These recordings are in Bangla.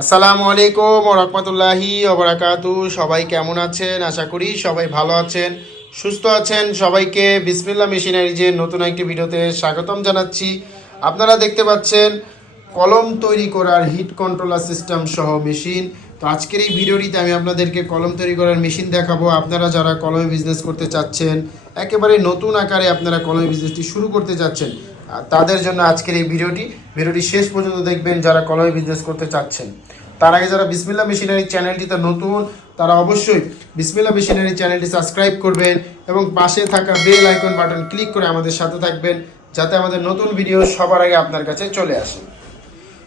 আসসালামু আলাইকুম রহমতুল্লাহি ওবরাকাতু সবাই কেমন আছেন? আশা করি সবাই ভালো আছেন, সুস্থ আছেন। সবাইকে বিসমিল্লা মেশিনারিজের নতুন একটি ভিডিওতে স্বাগতম জানাচ্ছি। আপনারা দেখতে পাচ্ছেন, কলম তৈরি করার হিট কন্ট্রোলার সিস্টেম সহ মেশিন। তো আজকের এই ভিডিওটিতে আমি আপনাদেরকে কলম তৈরি করার মেশিন দেখাবো। আপনারা যারা কলমে বিজনেস করতে চাচ্ছেন, একেবারে নতুন আকারে আপনারা কলমে বিজনেসটি শুরু করতে চাচ্ছেন তাদের জন্য আজকের এই ভিডিওটি। ভিডিওটি শেষ পর্যন্ত দেখবেন যারা কলমে বিজনেস করতে চাচ্ছেন। তার আগে যারা বিসমিল্লা মেশিনারি চ্যানেলটিতে নতুন, তারা অবশ্যই বিসমিল্লা মেশিনারি চ্যানেলটি সাবস্ক্রাইব করবেন এবং পাশে থাকা বেল আইকন বাটন ক্লিক করে আমাদের সাথে থাকবেন, যাতে আমাদের নতুন ভিডিও সবার আগে আপনার কাছে চলে আসে।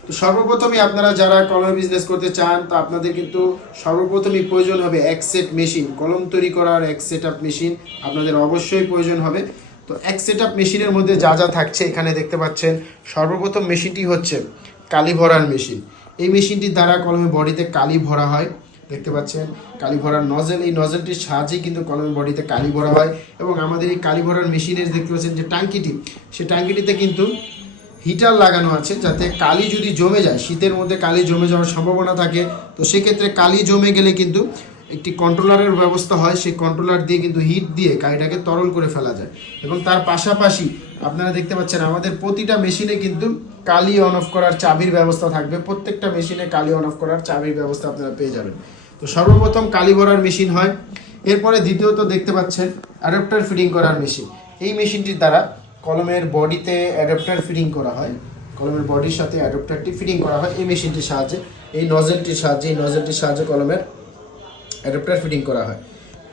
তো সর্বপ্রথমই আপনারা যারা কলম বিজনেস করতে চান, তো আপনাদের কিন্তু সর্বপ্রথমই প্রয়োজন হবে এক সেট মেশিন কলম তৈরি করার এক সেট আপ মেশিন আপনাদের অবশ্যই প্রয়োজন হবে। তো এক সেট মেশিনের মধ্যে যা যা থাকছে এখানে দেখতে পাচ্ছেন। সর্বপ্রথম মেশিনটি হচ্ছে কালি ভরার মেশিন। এই মেশিনটির দ্বারা কলমের বডিতে কালি ভরা হয়, দেখতে পাচ্ছেন? কালি ভরার নজেল এই নজেলটির সাহায্যেই কিন্তু কলমের বডিতে কালি ভরা হয় এবং আমাদের এই কালি ভরার মেশিনের দেখতে পাচ্ছেন যে টাঙ্কিটি সেই টাঙ্কিটিতে কিন্তু হিটার লাগানো আছে যাতে কালি যদি জমে যায়, শীতের মধ্যে কালি জমে যাওয়ার সম্ভাবনা থাকে, তো সেক্ষেত্রে কালি জমে গেলে কিন্তু একটি কন্ট্রোলারের ব্যবস্থা হয়, সেই কন্ট্রোলার দিয়ে কিন্তু হিট দিয়ে কালিটাকে তরল করে ফেলা যায়। এবং তার পাশাপাশি আপনারা দেখতে পাচ্ছেন, আমাদের প্রতিটা মেশিনে কিন্তু কালি অন অফ করার চাবির ব্যবস্থা থাকবে। প্রত্যেকটা মেশিনে কালি অন অফ করার চাবির ব্যবস্থা আপনারা পেয়ে যাবেন। তো সর্বপ্রথম কালি ভরার মেশিন হয়। এরপরে দ্বিতীয়ত দেখতে পাচ্ছেন অ্যাডাপ্টার ফিটিং করার মেশিন এই মেশিনটির দ্বারা কলমের বডিতে অ্যাডাপ্টার ফিটিং করা হয়। কলমের বডির সাথে অ্যাডাপ্টারটি ফিটিং করা হয় এই মেশিনটির সাহায্যে। এই নজেলটির সাহায্যে, এই নজেলটির সাহায্যে কলমের অ্যাডাপ্টার ফিটিং করা হয়।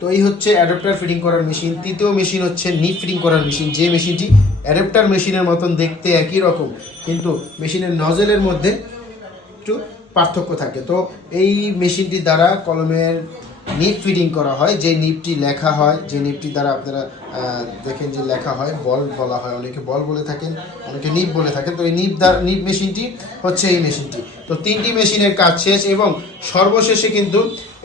তো এই হচ্ছে অ্যাডাপ্টার ফিটিং করার মেশিন তৃতীয় মেশিন হচ্ছে নিপ ফিটিং করার মেশিন যে মেশিনটি অ্যাডাপ্টার মেশিনের মতন দেখতে একই রকম, কিন্তু মেশিনের নজেলের মধ্যে একটু পার্থক্য থাকে। তো এই মেশিনটি দ্বারা কলমের নিপ ফিডিং করা হয়। যে নিপটি লেখা হয়, যে নিপটি দ্বারা আপনারা দেখেন যে লেখা হয়, বল বলা হয়। অনেকে বল বলে থাকেন, অনেকে নিপ বলে থাকেন। তো এই নিপ দ্বারা নিপ মেশিনটি হচ্ছে এই মেশিনটি তো তিনটি মেশিনের কাজ শেষ এবং সর্বশেষে কিন্তু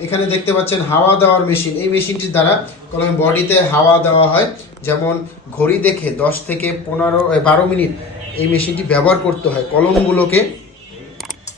এখানে দেখতে পাচ্ছেন হাওয়া দেওয়ার মেশিন। এই মেশিনটির দ্বারা কলমের বডিতে হাওয়া দেওয়া হয়। যেমন ঘড়ি দেখে দশ থেকে পনেরো বারো মিনিট এই মেশিনটি ব্যবহার করতে হয়। কলমগুলোকে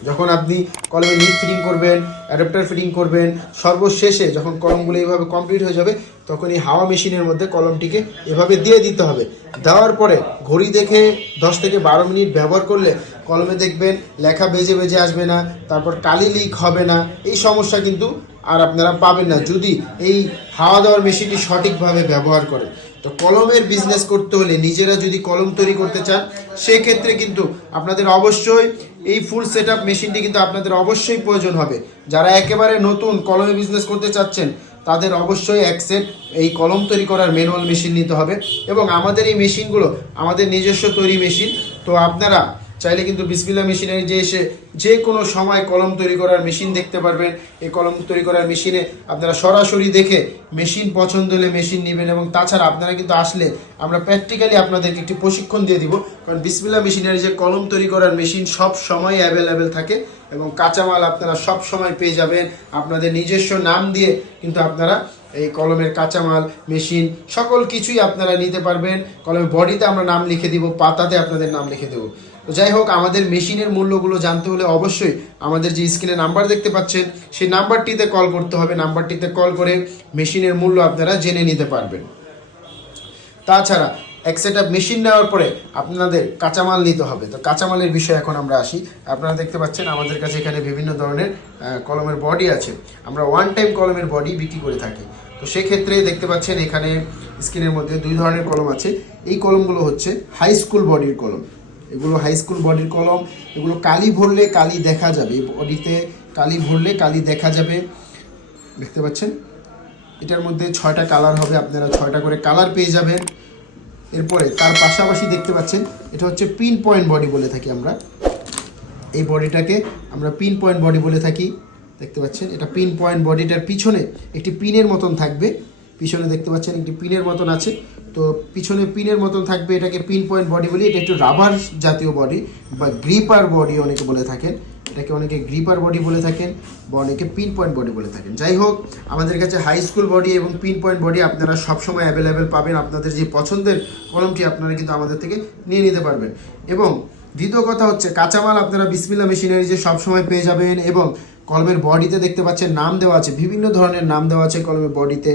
যখন আপনি কলমে নিট ফিটিং করবেন, অ্যাডাপ্টার ফিটিং করবেন, সর্বশেষে যখন কলমগুলো এইভাবে কমপ্লিট হয়ে যাবে তখন এই হাওয়া মেশিনের মধ্যে কলমটিকে এভাবে দিয়ে দিতে হবে। দেওয়ার পরে ঘড়ি দেখে দশ থেকে বারো মিনিট ব্যবহার করলে কলমে দেখবেন লেখা বেজে বেজে আসবে না, তারপর কালি লিক হবে না। এই সমস্যা কিন্তু আর আপনারা পাবেন না। যদি এই হাওয়া দেওয়ার মেশিনটি সঠিকভাবে ব্যবহার করে, তো কলমের বিজনেস করতে হলে নিজেরা যদি কলম তৈরি করতে চান, সেক্ষেত্রে কিন্তু আপনাদের অবশ্যই এই ফুল সেট আপ মেশিনটি কিন্তু আপনাদের অবশ্যই প্রয়োজন হবে। যারা একেবারে নতুন কলমে বিজনেস করতে চাচ্ছেন, তাদের অবশ্যই এক সেট এই কলম তৈরি করার ম্যানুয়াল মেশিন নিতে হবে এবং আমাদের এই মেশিনগুলো আমাদের নিজস্ব তৈরি মেশিন তো আপনারা চাইলে কিন্তু বিসমিল্লা মেশিনারি যে এসে যে কোনো সময় কলম তৈরি করার মেশিন দেখতে পারবেন। এই কলম তৈরি করার মেশিনে আপনারা সরাসরি দেখে মেশিন পছন্দ হলে মেশিন নেবেন এবং তাছাড়া আপনারা কিন্তু আসলে আমরা প্র্যাকটিক্যালি আপনাদেরকে একটি প্রশিক্ষণ দিয়ে দিব। কারণ বিসমিল্লা মেশিনের যে কলম তৈরি করার মেশিন সব সময় অ্যাভেলেবেল থাকে এবং কাঁচামাল আপনারা সব সময় পেয়ে যাবেন। আপনাদের নিজস্ব নাম দিয়ে কিন্তু আপনারা এই কলমের কাঁচামাল, মেশিন সকল কিছুই আপনারা নিতে পারবেন। কলমের বডিতে আমরা নাম লিখে দিব, পাতাতে আপনাদের নাম লিখে দেবো। তো যাই হোক, আমাদের মেশিনের মূল্যগুলো জানতে হলে অবশ্যই আমাদের যে স্ক্রিনে নাম্বার দেখতে পাচ্ছেন, সেই নাম্বারটিতে কল করতে হবে। নাম্বারটিতে কল করে মেশিনের মূল্য আপনারা জেনে নিতে পারবেন। তাছাড়া, এক সেট মেশিন নেওয়ার পরে আপনাদের কাঁচামাল নিতে হবে। তো কাঁচামালের বিষয়ে এখন আমরা আসি। আপনারা দেখতে পাচ্ছেন, আমাদের কাছে এখানে বিভিন্ন ধরনের কলমের বডি আছে। আমরা ওয়ান টাইম কলমের বডি বিক্রি করে থাকি। তো সেক্ষেত্রে দেখতে পাচ্ছেন, এখানে স্ক্রিনের মধ্যে দুই ধরনের কলম আছে। এই কলমগুলো হচ্ছে হাই স্কুল বডির কলম। এগুলো হাই স্কুল বডির কলম, এগুলো কালি ভরলে কালি দেখা যাবে। বডিতে কালি ভরলে কালি দেখা যাবে। দেখতে পাচ্ছেন? এটার মধ্যে ছয়টা কালার হবে, আপনারা ছয়টা করে কালার পেয়ে যাবেন। এরপরে তার পাশাপাশি দেখতে পাচ্ছেন, এটা হচ্ছে পিন পয়েন্ট বডি বলে থাকি আমরা। এই বডিটাকে আমরা পিন পয়েন্ট বডি বলে থাকি। দেখতে পাচ্ছেন? এটা পিন পয়েন্ট বডিটার পিছনে একটি পিনের মতন থাকবে। পিছনে দেখতে পাচ্ছেন একটি পিনের মতন আছে। তো পিছনে পিনের মতন থাকবে এটাকে পিন পয়েন্ট বডি বলি, এটা একটু রাবার জাতীয় বডি বা গ্রিপার বডি অনেকে বলে থাকেন। এটাকে অনেকে গ্রিপার বডি বলে থাকেন বা অনেকে পিন পয়েন্ট বডি বলে থাকেন। যাই হোক, আমাদের কাছে হাই স্কুল বডি এবং পিন পয়েন্ট বডি আপনারা সবসময় অ্যাভেলেবেল পাবেন। আপনাদের যে পছন্দের কলমটি আপনারা কিন্তু আমাদের থেকে নিয়ে নিতে পারবেন। এবং দ্বিতীয় কথা হচ্ছে, কাঁচামাল আপনারা বিসমিল্লা মেশিনারি যে সবসময় পেয়ে যাবেন এবং কলমের বডিতে দেখতে পাচ্ছেন নাম দেওয়া আছে, বিভিন্ন ধরনের নাম দেওয়া আছে কলমের বডিতে।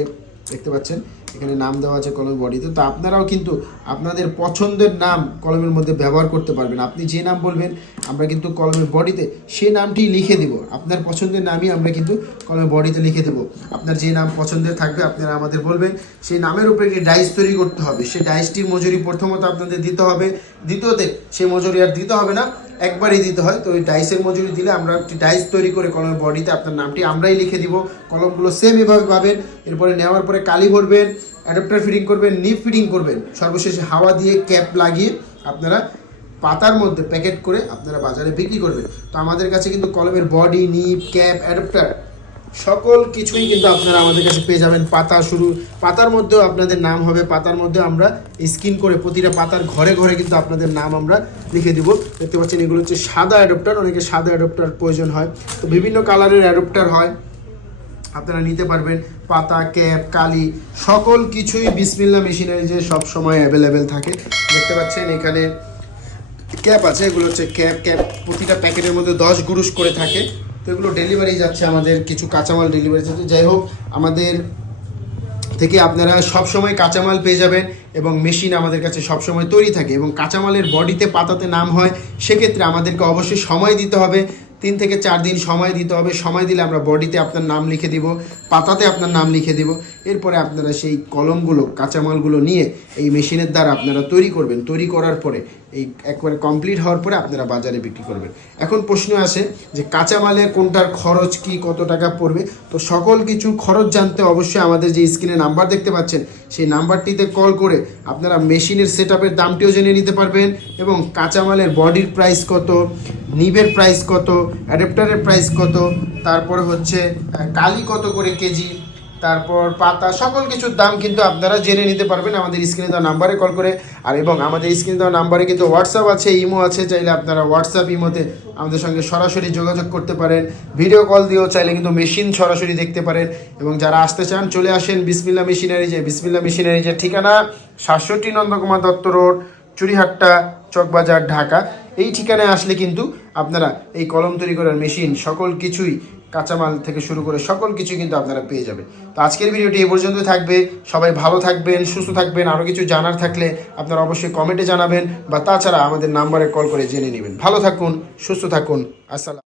দেখতে পাচ্ছেন, এখানে নাম দেওয়া আছে কলমের বডিতে। তো আপনারাও কিন্তু আপনাদের পছন্দের নাম কলমের মধ্যে ব্যবহার করতে পারবেন। আপনি যে নাম বলবেন, আমরা কিন্তু কলমের বডিতে সেই নামটি লিখে দিব। আপনার পছন্দের নামই আমরা কিন্তু কলমের বডিতে লিখে দেবো। আপনার যে নাম পছন্দের থাকবে, আপনারা আমাদের বলবেন সেই নামের উপরে একটি ডাইস তৈরি করতে হবে। সেই ডাইসটির মজুরি প্রথমত আপনাদের দিতে হবে। দ্বিতীয়তে সেই মজুরি আর দিতে হবে না। একবারই দিতে হয়, তো ওই ডাইসের মজুরি দিলে আমরা একটি ডাইস তৈরি করে কলমের বডিতে আপনার নামটি আমরাই লিখে দিব। কলমগুলো সেম এভাবে পাবেন, এরপরে নেওয়ার পরে কালি ভরবেন অ্যাডাপ্টার ফিটিং করবেন নিপ ফিটিং করবেন। সর্বশেষে হাওয়া দিয়ে ক্যাপ লাগিয়ে আপনারা পাতার মধ্যে প্যাকেট করে আপনারা বাজারে বিক্রি করবেন। তো আমাদের কাছে কিন্তু কলমের বডি নিপ ক্যাপ অ্যাডাপ্টার সকল কিছুই কিন্তু আপনারা আমাদের কাছে পেয়ে যাবেন। পাতা শুরু, পাতার মধ্যেও আপনাদের নাম হবে, পাতার মধ্যেও আমরা স্কিন করে প্রতিটা পাতার ঘরে ঘরে কিন্তু আপনাদের নাম আমরা লিখে দিব। দেখতে পাচ্ছেন, এগুলো হচ্ছে সাদা অ্যাডপ্টার অনেকে সাদা অ্যাডপ্টার প্রয়োজন হয়। তো বিভিন্ন কালারের অ্যাডপ্টার হয়। আপনারা নিতে পারবেন পাতা, ক্যাপ, কালি, সকল কিছুই বিসমিল্লা মেশিনারি যে সব সময় অ্যাভেলেবেল থাকে। দেখতে পাচ্ছেন, এখানে ক্যাপ আছে, এগুলো হচ্ছে ক্যাপ ক্যাপ, প্রতিটা প্যাকেটের মধ্যে দশ গুরুশ করে থাকে। তো এগুলো ডেলিভারি যাচ্ছে আমাদের, কিছু কাঁচামাল ডেলিভারি যাচ্ছে। যাই হোক, আমাদের থেকে আপনারা সব সময় কাঁচামাল পেয়ে যাবেন এবং মেশিন আমাদের কাছে সব সময় তৈরি থাকে এবং কাঁচামালের বডিতে পাতাতে নাম হয়, সেক্ষেত্রে আমাদেরকে অবশ্যই সময় দিতে হবে। তিন থেকে চার দিন সময় দিতে হবে। সময় দিলে আমরা বডিতে আপনার নাম লিখে দিব, পাতাতে আপনার নাম লিখে দিব। এরপরে আপনারা সেই কলমগুলো, কাঁচামালগুলো নিয়ে এই মেশিনের দ্বারা আপনারা তৈরি করবেন। তৈরি করার পরে এই একবারে কমপ্লিট হওয়ার পরে আপনারা বাজারে বিক্রি করবেন। এখন প্রশ্ন আসে যে কাঁচামালে কোনটার খরচ কি, কত টাকা পড়বে? তো সকল কিছুর খরচ জানতে অবশ্যই আমাদের যে স্ক্রিনে নাম্বার দেখতে পাচ্ছেন, সেই নাম্বারটিতে কল করে আপনারা মেশিনের সেট দামটিও জেনে নিতে পারবেন এবং কাঁচামালের বডির প্রাইস কত নিবের প্রাইস কত অ্যাডাপ্টারের প্রাইস কত, তারপরে হচ্ছে কালি কত করে কেজি, তারপর পাতা, সকল কিছুর দাম কিন্তু আপনারা জেনে নিতে পারবেন আমাদের স্ক্রিনে দেওয়া নাম্বারে কল করে। আর এবং আমাদের স্ক্রিনে দেওয়া নাম্বারে কিন্তু হোয়াটসঅ্যাপ আছে, ইমো আছে, চাইলে আপনারা হোয়াটসঅ্যাপ ইমোতে আমাদের সঙ্গে সরাসরি যোগাযোগ করতে পারেন। ভিডিও কল দিয়েও চাইলে কিন্তু মেশিন সরাসরি দেখতে পারেন। এবং যারা আসতে চান, চলে আসেন বিসমিল্লা মেশিনারি যে বিসমিল্লা মেশিনারি যে ঠিকানা, সাতষট্টি নন্দকুমার দত্ত রোড, চুরিহাট্টা, চকবাজার, ঢাকা। এই ঠিকানায় আসলে কিন্তু আপনারা এই কলম তৈরি করার মেশিন সকল কিছুই কাঁচামাল থেকে শুরু করে সকল কিছু কিন্তু আপনারা পেয়ে যাবেন। তো আজকের ভিডিওটি এ পর্যন্ত থাকবে। সবাই ভালো থাকবেন, সুস্থ থাকবেন আরও কিছু জানার থাকলে আপনারা অবশ্যই কমেন্টে জানাবেন বা তাছাড়া আমাদের নাম্বারে কল করে জেনে নেবেন। ভালো থাকুন, সুস্থ থাকুন, আসসালাম।